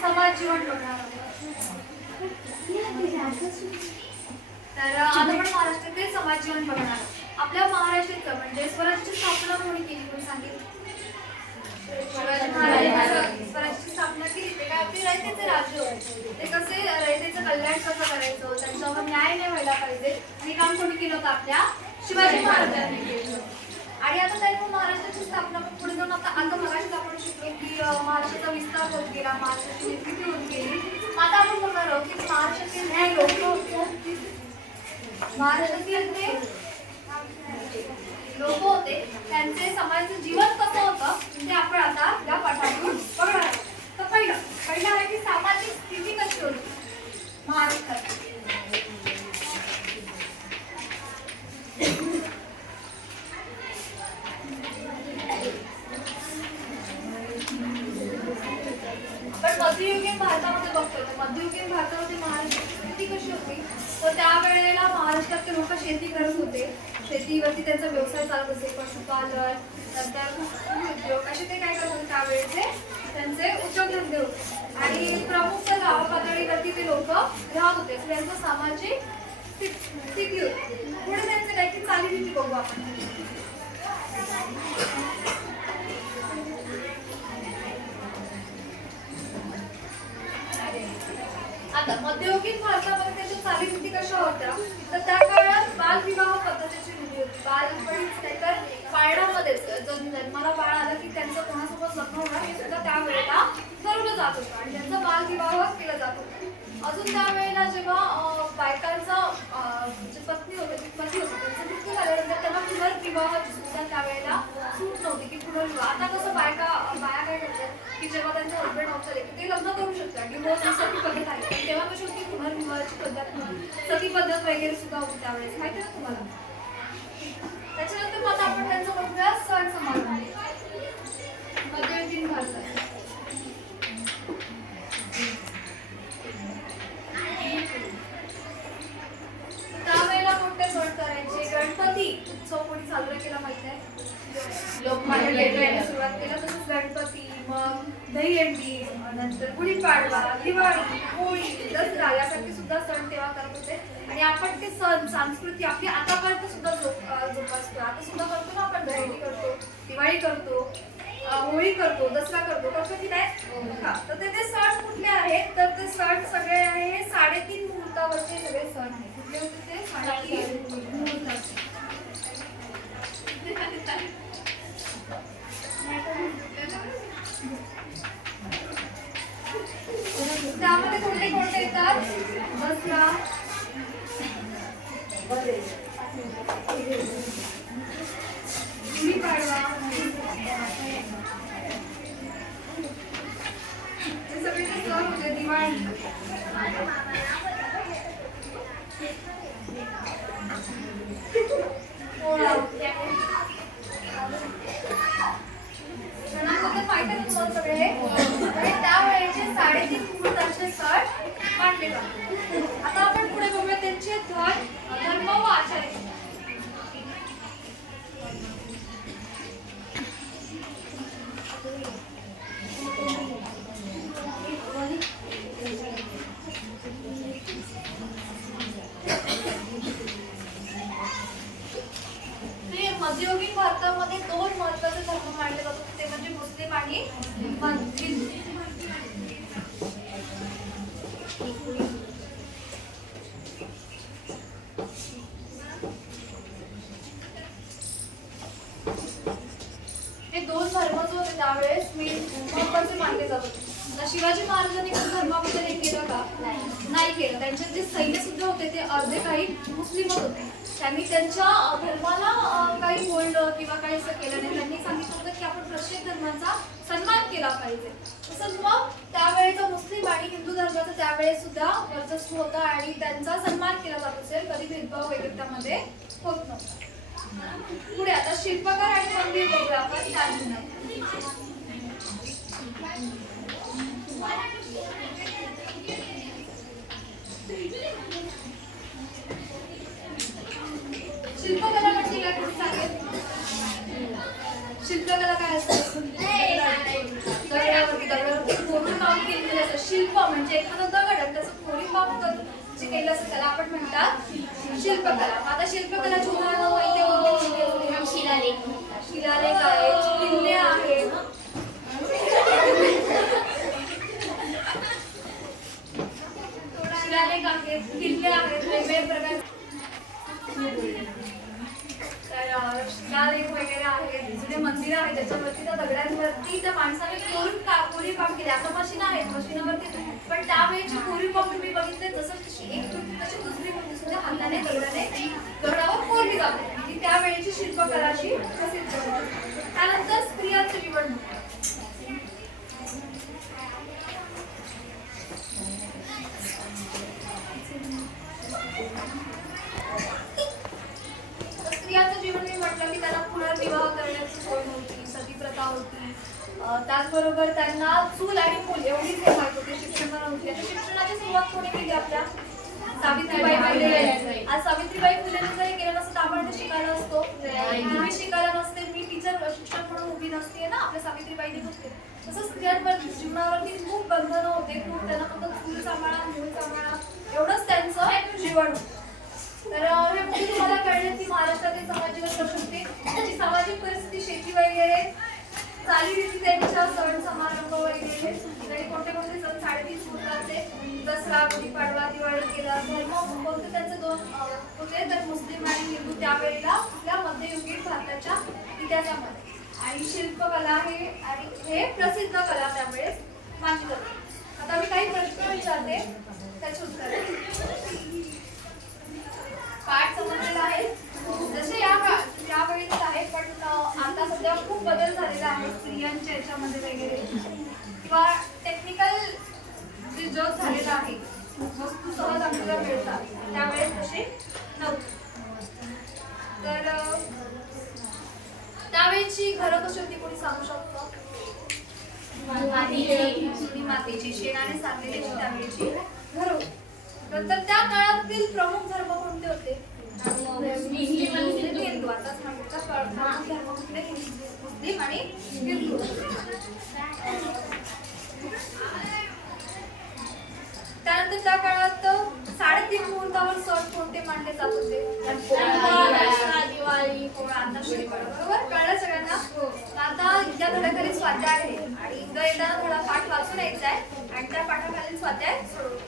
समाज जीवन बघणार तर आता आपण महाराष्ट्रातील समाज जीवन बघणार. आपल्या महाराष्ट्राचं म्हणजे स्वराज्याची स्थापना कोणी केली कोणी सांगेल? शिवाजी महाराजांनी स्वराज्याची स्थापना केली. ते काय आपले रयतेचे राज्य होते. ते कसे रयतेचं कल्याण कसं करायचं, त्यांच्यावर न्याय नाही व्हायला पाहिजे हे काम कोणी केलं होतं? आपल्या शिवाजी महाराजांनी केलं. आणि आता त्यांनी महाराष्ट्राची स्थापना पुढे जाऊन आता मगाशीच आपण शिकलो की महाराष्ट्राचा विस्तार होत गेला, महाराष्ट्राची निर्मिती होत गेली. आता आपण बघणार आहोत की महाराष्ट्रातील न्याय महाराष्ट्रातील जे लोक होते त्यांचे समाजाचं जीवन कसं होतं ते आपण आता या पाठातून बघणार आहोत. तर पहिलं आहे की सामाजिक स्थिती कशी होती महाराष्ट्रात. मध्ययुगीन भारतामध्ये बघतोय तर मध्ययुगीन भारतामध्ये महाराष्ट्राची स्थिती कशी होती. तर त्यावेळेला महाराष्ट्रातले लोक शेती करत होते. शेतीवरती त्यांचा व्यवसाय चालत असे, पशुपालन, नंतर उद्योग असे ते काय करत होते त्यावेळेचे त्यांचे उद्योगधंदे होते. आणि प्रमुख गाव पातळीवरती ते लोक राहत होते. त्यांचं सामाजिक स्थिती होती. पुढे त्यांचे काही चालीरीती बघू आपण. आता मध्ययुगीन भारतामध्ये त्याच्या चालीरीती कशा होत्या तर त्या काळात बालविवाह पद्धतीची रूढी होती. बालपणीच नाही तर पाळण्यामध्येच जन्माला बाळ आलं की त्यांचं कोणासोबत लग्न होणार हे सुद्धा त्यावेळेला ठरवलं जात होतं आणि त्यांचा बालविवाह केला जात होता. अजून त्यावेळेला जेव्हा बायकांचा जे पती होते त्यांचं मृत्यू झाल्यानंतर त्यांना पुनर्विवाहाची सुद्धा त्यावेळेला सूट नव्हती की पुनर्विवाह. आता कसं बाया काय करतात की जेव्हा त्यांचं हजबंड ऑफिसर की ते लग्न करू शकतात. डिवोर्स सती पद्धत आहे पण तेव्हा कशी होती पुनर्विवाहाची पद्धत सती पद्धत वगैरे सुद्धा होती त्यावेळेस. माहिती ना तुम्हाला. त्याच्यानंतर आता आपण त्यांचं बघूया सण समारंभ मध्ययुगीन भारतात. त्यावेळेला कोणते सण करायचे. गणपती उत्सव कोणी साजरा केला माहिती आहे? लोकमान्य टिळकांनी सुरुवात केला. तसंच गणपती, मग दहीहंडी, नंतर गुढीपाडवा, दिवाळी, होळी, दसरा यासारखे सुद्धा सण तेव्हा करत होते. आणि आपण ते सण संस्कृती आपली आतापर्यंत सुद्धा जोपासतो. आता सुद्धा करतो ना आपण. दहीहंडी करतो, दिवाळी करतो, होळी करतो, दसरा करतो की नाही? तर ते सण कुठले आहेत तर ते सण सगळे आहे 3.5 मुहूर्तावरचे सगळे सण आहेत. कुठले होते ते? 3.5 मुहूर्ताचे. त्यामध्ये कोणते येतात? दसरा, गुढीपाडवा, हे सगळे सण होते. दिवाळी पोळा सणांबद्दल माहिती आहे तुम्हाला सगळे आणि त्यावेळेचे 3.5 मुहूर्ताचे सण मानले जातात. आता आपण पुढे बघूया त्यांचे धर्म व आचार. मध्ययुगीन भारतामध्ये 2 महत्त्वाचे धर्म मानले जातात ते म्हणजे मुस्लिम आणि हिंदू. हे 2 धर्म जो होते त्यावेळेस महत्त्वाचे मानले जात होते. शिवाजी महाराजांनी धर्माबद्दल हे केलं का? नाही केलं. त्यांचे जे सैन्य सुद्धा होते ते अर्धे काही मुस्लिमच होते. त्यांनी त्यांच्या धर्माला काही बोललं किंवा काही असं केलं नाही. त्यांनी सांगितलं होतं की आपण प्रत्येक धर्माचा सन्मान केला पाहिजे. तसंच मग त्यावेळेचा मुस्लिम आणि हिंदू धर्माचा त्यावेळेस सुद्धा वर्चस्व होतं आणि त्यांचा सन्मान केला जात असेल. कधी भेदभाव वगैरे त्यामध्ये होत नव्हता. पुढे आता शिल्पकार आणि मंदिर बघूया आपण काय शिल्पकला म्हणजे काय कोणी सांगेल? शिल्पकला काय असते? दगडावरती कोरीव काम केलेलं असतं. शिल्प म्हणजे एखादं दगड आणि त्याचं कोरीव काम जे केलं असतं त्याला आपण म्हणतात शिल्पकला. आता शिल्पकलाची उदाहरणं इथे कोणते? शिलालेख आहेत, किल्ले आहेत, शिलालेख आहेत, किल्ले आहेत, वेगवेगळ्या प्रकारचे तर शिलालेख वगैरे आहेत, जुने मंदिर आहेत त्याच्यावरती त्या दगडांवरती त्या माणसाने कोरीव काम केले. आता मशीन आहेत, मशीनवरती पण त्यावेळेची कोरीव काम तुम्ही बघितले जसं एक तशी दुसरी मुलगी सुद्धा हाताने दगडावर कोरली जाते. ही त्यावेळेची शिल्पकलाची प्रसिद्ध होती. त्यानंतर स्त्रियांचं जीवन स्त्रियांचं जीवन मी म्हटलं की त्यांना पुनर्विवाह करण्याची सोय नव्हती, सती प्रथा होती. त्याचबरोबर त्यांना चूल आणि मूल एवढीच हे माहित होते, शिक्षण नव्हते. शिक्षणाची सुरुवात कोणी केली? आपल्या सावित्रीबाई फुले. आज सावित्रीबाई फुलेंनी जरी केलं नसतं तर आपण शिकायला असतो. तुम्ही शिकायला नसते, मी टीचर शिक्षक म्हणून उभी नसते ना, आपल्या सावित्रीबाईंनी होते. तसंच स्त्रियांवर जीवनावरती खूप बंधनं होते. खूप त्यांना फक्त चूल सांभाळा, मूल सांभाळा एवढंच त्यांचं जीवन होतं. तर हे मुली तुम्हाला कळलं की महाराष्ट्रातील सामाजिक प्रशस्ती, त्याची सामाजिक परिस्थिती, शेती वगैरे, चालीरीती त्यांच्या सण समारंभ वगैरे आणि कोणते कोणते सण 3.5 मुहूर्ताचे, दसरा, गुढीपाडवा, दिवाळी केला. धर्म कोणते त्यांचे 2 होते तर मुस्लिम आणि हिंदू त्यावेळेला आपल्या मध्ययुगीन भारताच्या इतिहासामध्ये. आणि शिल्पकला हे प्रसिद्ध कला त्यावेळेस मानली जाते. आता मी काही प्रश्न विचारते त्याची उत्तर पाठ समजलेला आहे जसे यावेळीच आहे पण आता सध्या खूप बदल झालेला आहे स्त्रियांच्या याच्यामध्ये वगैरे किंवा टेक्निकल जे जग झालेलं आहे वस्तू सहज आपल्याला मिळतात त्यावेळेस तसे नव्हते. तर त्यावेळेची घरं कशी होती कोणी सांगू शकतो? मातीची शेणाने सारलेली त्यावेळेची घरं. नंतर त्या काळातील प्रमुख धर्म कोणते होते? हिंदू. आता प्रमुख धर्म कुठले? मुस्लिम आणि हिंदू. त्यानंतर त्या काळात 3.5 मुहूर्तावर सण कोणते मानले जात होते? दिवाळी, पोळा, आता बरोबर कळलं सगळ्यांना? आता या धड्याखाली स्वाध्याय आहे आणि एकदा धडा पाठ वाचून यायचा आहे आणि त्या पाठाखाली स्वाध्याय सोडवून